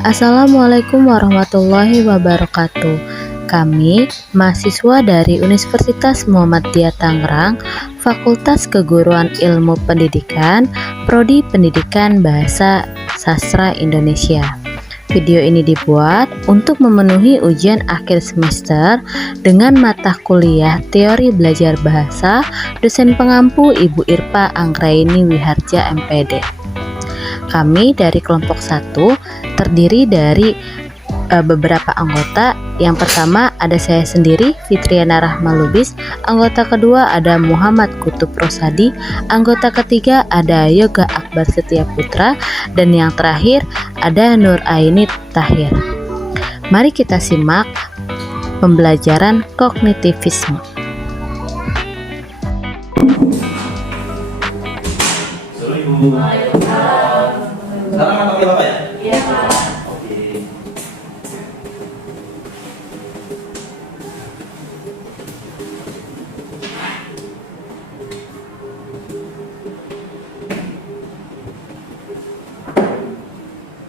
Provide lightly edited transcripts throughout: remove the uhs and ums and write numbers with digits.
Assalamualaikum warahmatullahi wabarakatuh. Kami, mahasiswa dari Universitas Muhammadiyah Tangerang, Fakultas Keguruan Ilmu Pendidikan, Prodi Pendidikan Bahasa Sastra Indonesia. Video ini dibuat untuk memenuhi ujian akhir semester dengan mata kuliah Teori Belajar Bahasa, dosen pengampu Ibu Irpa Anggraini Wiharja MPD. Kami dari kelompok 1 terdiri dari beberapa anggota. Yang pertama ada saya sendiri, Fitriana Rahma Lubis. Anggota kedua ada Muhammad Kutub Rosadi. Anggota ketiga ada Yoga Akbar Setia Putra. Dan yang terakhir ada Nur Aini Tahir. Mari kita simak pembelajaran kognitivisme. Sekarang mau panggil apa ya? Iya, Pak. Oke.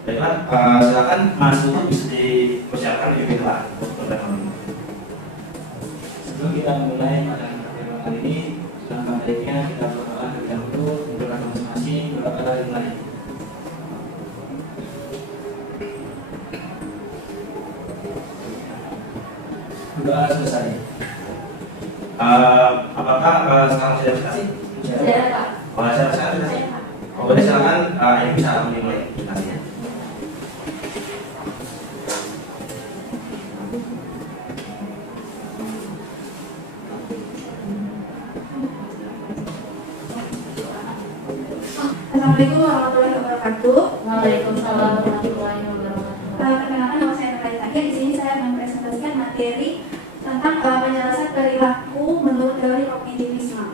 Baiklah, silakan Mas Tutu bisa dipersiapkan di pintu untuk pertemuan. Sebelum kita mulai pada pertemuan kali ini, selama baiknya kita berdoa terlebih dahulu untuk masing-masing berdoa dimulai. Doa selesai. Apakah sekarang sudah dikasih? Sudah, Pak. Oh, saya sudah dikasih. Sudah, Pak. Oh, boleh silakan ini bisa dimulai nantinya. Assalamualaikum warahmatullahi wabarakatuh. Waalaikumsalam warahmatullahi wabarakatuh. Perkenalkan, nama saya Nurhayati Tahir. Di sini saya mempresentasikan materi tentang penjelasan perilaku menurut teori kognitivisme.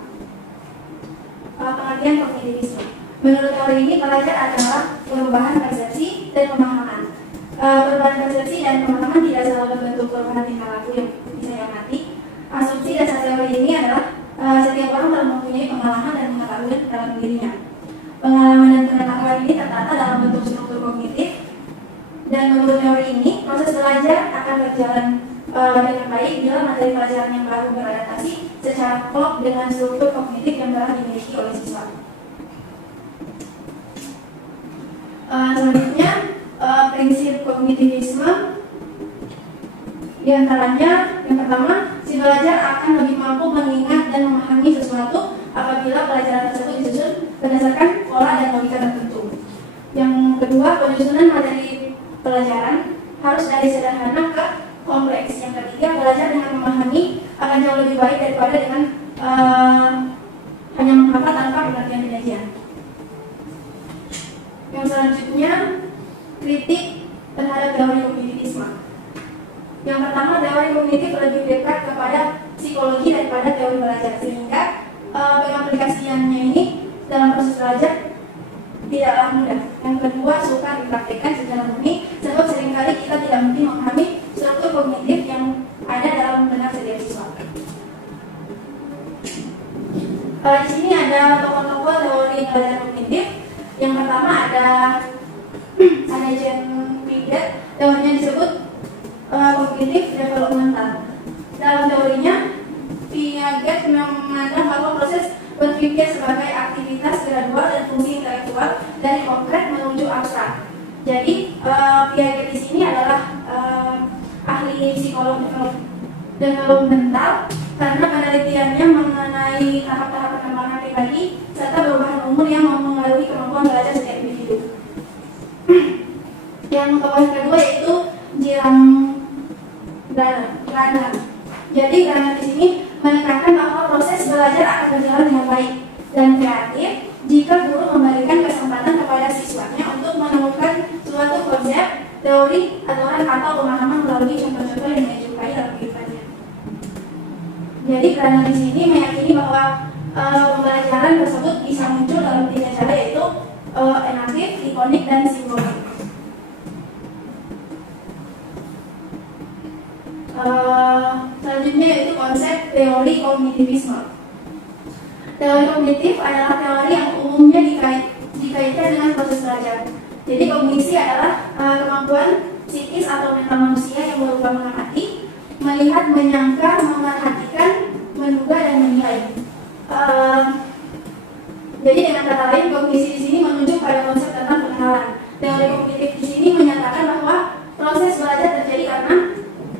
Pengertian kognitivisme. Menurut teori ini, pelajar adalah perubahan persepsi dan pemahaman. Perubahan persepsi dan pemahaman tidak selalu berbentuk perubahan tingkah laku yang bisa diamati. Asumsi dasar teori ini adalah setiap orang telah mempunyai pengalaman dan pengetahuan dalam dirinya. Pengalaman dan pengetahuan ini tertata dalam bentuk struktur kognitif, dan menurut teori ini proses belajar akan berjalan dengan baik bila materi pelajaran yang baru beradaptasi secara klop dengan struktur kognitif yang telah dimiliki oleh siswa. Selanjutnya, prinsip kognitivisme diantaranya yang pertama, si belajar akan lebih mampu mengingat dan memahami sesuatu apabila pelajaran tersebut disusun berdasarkan pola dan logika tertentu. Yang kedua, penyusunan materi pelajaran harus dari sederhana ke kompleks. Yang ketiga, belajar dengan memahami akan jauh lebih baik daripada dengan hanya menghafal tanpa pengertian penyajian. Yang selanjutnya, kritik terhadap teori kognitivisme. Yang pertama, teori kognitif lebih dekat kepada psikologi daripada teori belajar, sehingga pengaplikasiannya ini dalam proses belajar tidaklah mudah. Yang kedua, sukar dipraktikkan secara murni, sebab seringkali kita tidak mungkin memahami struktur kognitif yang ada dalam benak setiap siswa. Di sini ada tokoh-tokoh teori belajar kognitif. Yang pertama ada Jen Piaget, teorinya disebut kognitif developmental. Dalam teorinya, Piaget memandang bahwa proses berpikir sebagai aktivitas gradual dan fungsi intelektual dari konkret menuju abstrak. Jadi Piaget di sini adalah ahli psikolog developmental karena penelitiannya mengenai tahap-tahap perkembangan pribadi serta perubahan umur yang mempengaruhi kemampuan belajar setiap individu. Yang tokoh kedua yaitu Jiang Gardner. Jadi Gardner di sini menekankan bahwa proses belajar akan berjalan dengan baik dan kreatif jika guru memberikan kesempatan kepada siswanya untuk menemukan suatu konsep, teori, aturan atau pemahaman melalui contoh-contoh yang disukai dalam kehidupannya. Jadi Gardner di sini meyakini bahwa pembelajaran tersebut bisa muncul dalam tiga cara, yaitu enaktif, ikonik, dan simbolik. Selanjutnya yaitu konsep teori kognitivisme. Teori kognitif adalah teori yang umumnya dikaitkan dengan proses belajar. Jadi kognisi adalah kemampuan melihat, menyangka, memerhatikan, menduga, dan menilai. Jadi dengan kata lain, kognisi di sini menunjuk pada konsep tentang pengenalan. Teori kognitif di sini menyatakan bahwa proses belajar terjadi karena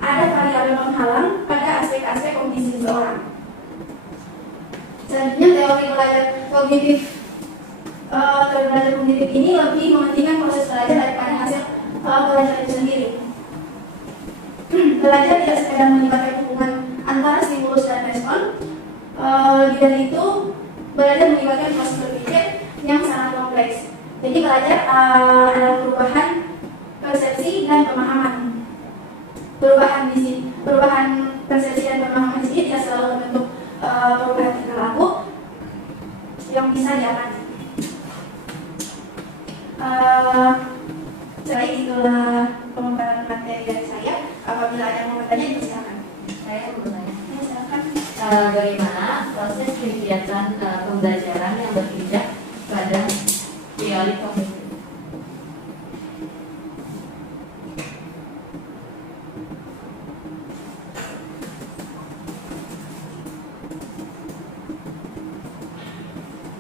ada variabel penghalang pada aspek-aspek kognisi seseorang. Selanjutnya, teori belajar kognitif ini lebih mementingkan proses belajar daripada hasil belajar itu sendiri. Belajar tidak sekedar melibatkan hubungan antara stimulus dan respon. Lebih dari itu, belajar melibatkan proses berpikir yang sangat kompleks. Jadi belajar adalah perubahan persepsi dan pemahaman. Perubahan persepsi dan pemahaman ini tidak selalu berbentuk perubahan tingkah laku yang bisa diamati. Selain itulah pemaparan materi dari saya. Apabila ada yang mau bertanya, silakan. Saya mau bertanya. Ya, silakan. Bagaimana proses kegiatan pembelajaran yang berpijak pada teori kognitif?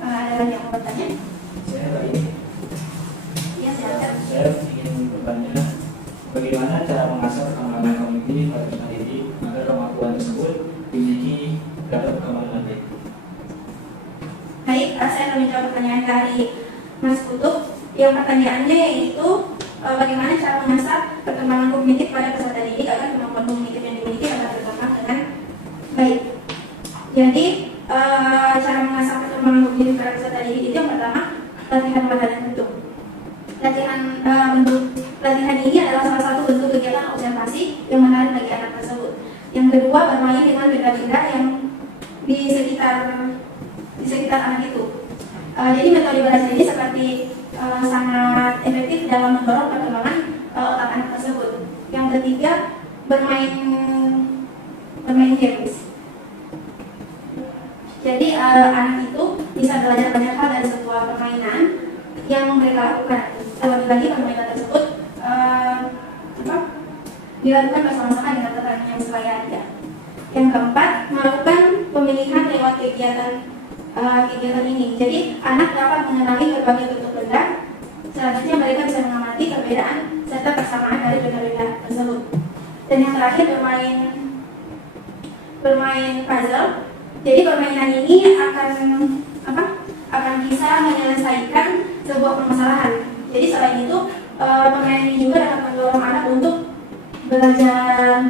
Ada yang mau bertanya? Saya tadi Ya, silakan. saya ingin bertanya bagaimana cara mengasah perkembangan kognitif pada peserta didik agar kemampuan tersebut dimiliki dapat perkembangan nanti. Baik, saya akan menjawab pertanyaan dari Mas Kutub. Yang pertanyaannya yaitu bagaimana cara mengasah perkembangan kognitif pada peserta didik agar kemampuan kognitif yang dimiliki dapat berkembang dengan baik. Jadi cara mengasah perkembangan kognitif pada peserta didik itu yang pertama, latihan pada dan bentuk. Latihan ini adalah salah satu bentuk kegiatan observasi yang menarik bagi anak tersebut. Yang kedua, bermain dengan benda-benda yang di sekitar anak itu. Jadi metode belajar ini seperti sangat efektif dalam mendorong perkembangan otak anak tersebut. Yang ketiga, bermain games. Jadi anak itu bisa belajar banyak hal dari sebuah permainan yang mereka lakukan. Terlebih lagi permainan tersebut dilakukan bersama-sama dengan rekan yang sebaya ada. Yang keempat, melakukan pemilihan lewat kegiatan ini. Jadi anak dapat mengenali berbagai bentuk benda. Selanjutnya mereka bisa mengamati perbedaan serta persamaan dari benda-benda tersebut. Dan yang terakhir, bermain puzzle. Jadi permainan ini akan bisa menyelesaikan sebuah permasalahan. Jadi selain itu, permainan ini juga dapat mendorong anak untuk belajar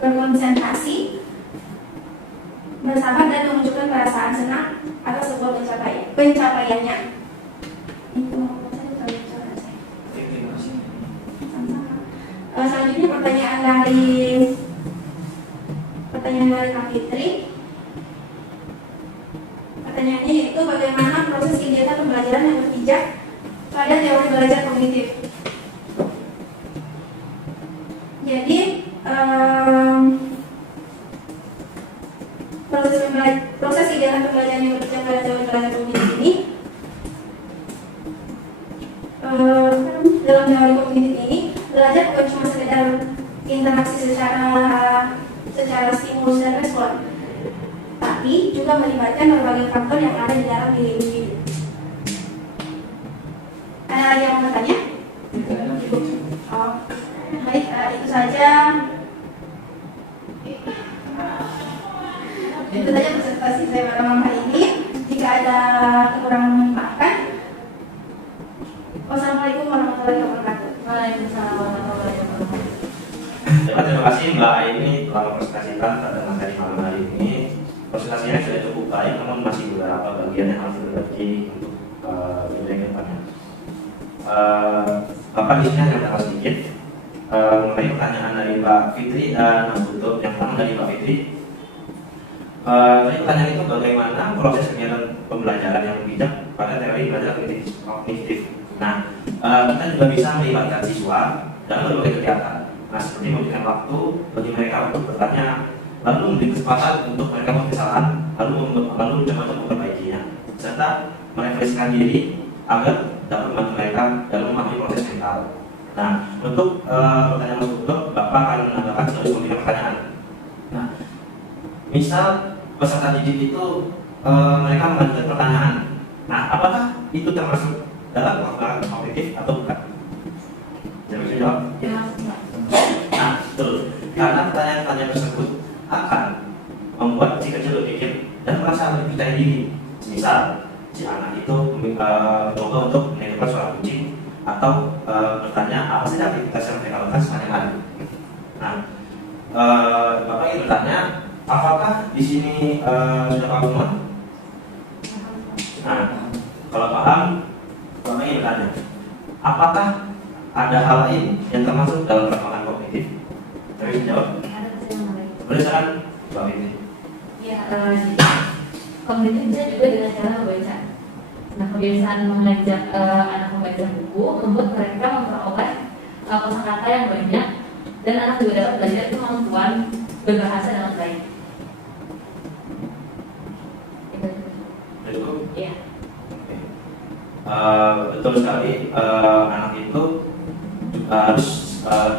berkonsentrasi, bersabar, dan menunjukkan perasaan senang atas sebuah pencapaiannya. Itu saya. Terima kasih. Selanjutnya pertanyaan dari Kak Fitri. Pertanyaannya yaitu bagaimana proses kegiatan pembelajaran yang berpijak pada teori belajar kognitif. Jadi proses kegiatan pembelajaran yang berpijak pada teori belajar kognitif ini dalam teori kognitif ini belajar bukan cuma sekedar interaksi secara stimulus dan respon, tapi juga melibatkan berbagai faktor yang ada di dalam diri individu. Ada lagi yang mau bertanya? Oh, baik, itu saja. Itu saja presentasi saya pada malam hari ini. Jika ada kekurangan, mohon maafkan. Wassalamualaikum warahmatullahi wabarakatuh. Waalaikumsalam warahmatullahi wabarakatuh. Terima kasih Mbak Aini telah mempresentasikan pada materi malam hari ini. Presentasinya sudah cukup baik, namun masih beberapa bagian yang harus diperbaiki untuk video yang depannya. Bapak di sini hanya tambah sedikit mengenai pertanyaan dari Mbak Fitri dan Mas Kutub. Yang pertama dari Mbak Fitri. Tadi pertanyaan itu bagaimana proses kegiatan pembelajaran yang bijak pada teori belajar kognitif. Nah, kita juga bisa melibatkan siswa dalam berbagai kegiatan. Nah, seperti memberikan waktu bagi mereka untuk bertanya, lalu memberi kesempatan untuk mereka membuat kesalahan, lalu mencoba untuk memperbaikinya, serta merefleksikan diri agar dapat membantu mereka dalam memahami proses mental. Nah, untuk pertanyaan Mas Kutub, Bapak akan menambahkan sebagai pemberian pertanyaan. Misal peserta didik itu mereka mengajukan pertanyaan. Nah, apakah itu termasuk dalam perkembangan kognitif atau bukan? Jadi bisa jawab? Ya. Nah, betul. Karena pertanyaan-pertanyaan tersebut akan membuat si kecil berpikir dan merasa lebih percaya diri. Misal, si anak itu mencoba untuk menentukan suara kucing atau bertanya apa saja aktivitas yang mereka lakukan sepanjang hari. Nah, Bapak ingin bertanya, apakah di sini sudah paham semua? Nah, kalau paham, Bapak ingin bertanya, apakah ada hal lain yang termasuk dalam perkembangan kognitif? Saya bisa jawab. Ada yang lain. Boleh silakan, Bapak ini. Ya, kognitif bisa juga dengan cara membaca. Nah, kebiasaan mengajak anak membaca buku membuat mereka memperoleh kosakata yang banyak dan anak juga dapat belajar kemampuan berbahasa dengan baik. Itu. Sudah cukup? Iya. Oke. Betul sekali, anak itu juga harus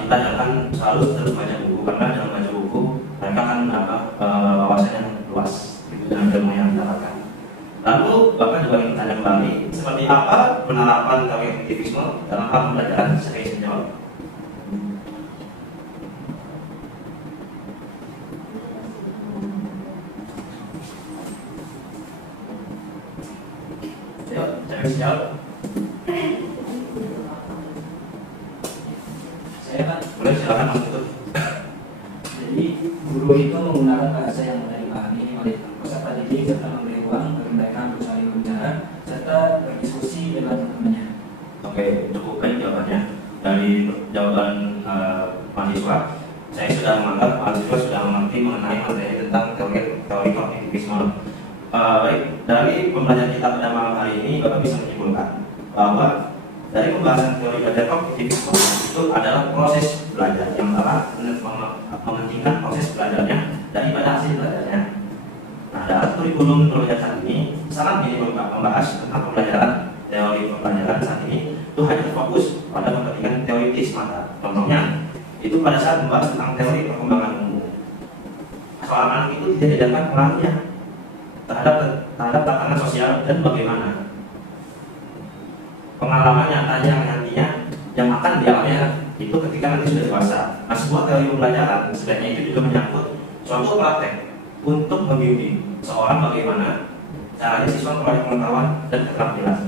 kita jangan selalu terus baca buku, karena dalam baca buku mereka akan menambah wawasan yang luas gitu, dengan ilmu yang didapatkan. Lalu Bapak juga ingin tanya kembali, seperti apa penerapan teori kognitivisme dalam hal pembelajaran? Saya ingin jawab. Saya bisa jawab. Saya Pak, Boleh silakan Mas Tutut. jadi guru itu menggunakan bahasa yang mudah dipahami oleh peserta didik serta memberi ruang bagi mereka untuk saling berbicara serta berdiskusi dengan teman-temannya. Oke, cukup baik jawabannya. Dari jawaban mahasiswa, saya sudah menganggap mahasiswa sudah mengerti mengenai materi tentang teori kognitivisme. Baik, dari pembelajaran kita pada malam hari ini, Bapak bisa menyimpulkan bahwa dari pembahasan teori belajar kognitivisme itu adalah proses belajar yang telah mementingkan proses belajarnya daripada hasil belajarnya. Nah, dalam kurikulum pembelajaran saat ini sangat minim membahas tentang pembelajaran teori pembelajaran saat ini itu hanya fokus pada kepentingan teoritis mata. Contohnya, itu pada saat membahas tentang teori perkembangan umum, seorang anak itu tidak diajarkan pengaruhnya terhadap tatanan sosial dan bagaimana pengalaman nyatanya yang nantinya yang akan dialami itu ketika nanti sudah dewasa. Nah, sebuah teori pembelajaran sebenarnya itu juga menyangkut suatu praktek untuk membimbing seorang bagaimana caranya siswa memperoleh pengetahuan dan keterampilan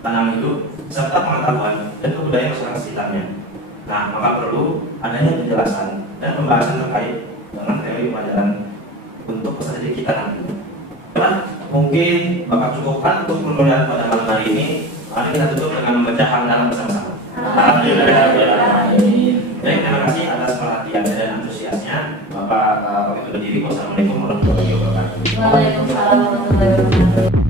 tentang hidup serta pengetahuan dan kebudayaan masyarakat sekitarnya. Nah, maka perlu adanya penjelasan dan pembahasan terkait dengan teori pembelajaran untuk peserta didik kita nantinya. Nah, mungkin Bapak cukupkan untuk pembelajaran pada malam hari ini. Mari kita tutup dengan membaca hamdalah bersama-sama. Alhamdulillah. Baik, terima kasih atas perhatian dan antusiasnya. Bapak pamit undur diri. Wassalamualaikum warahmatullahi wabarakatuh. Waalaikumsalam warahmatullahi wabarakatuh.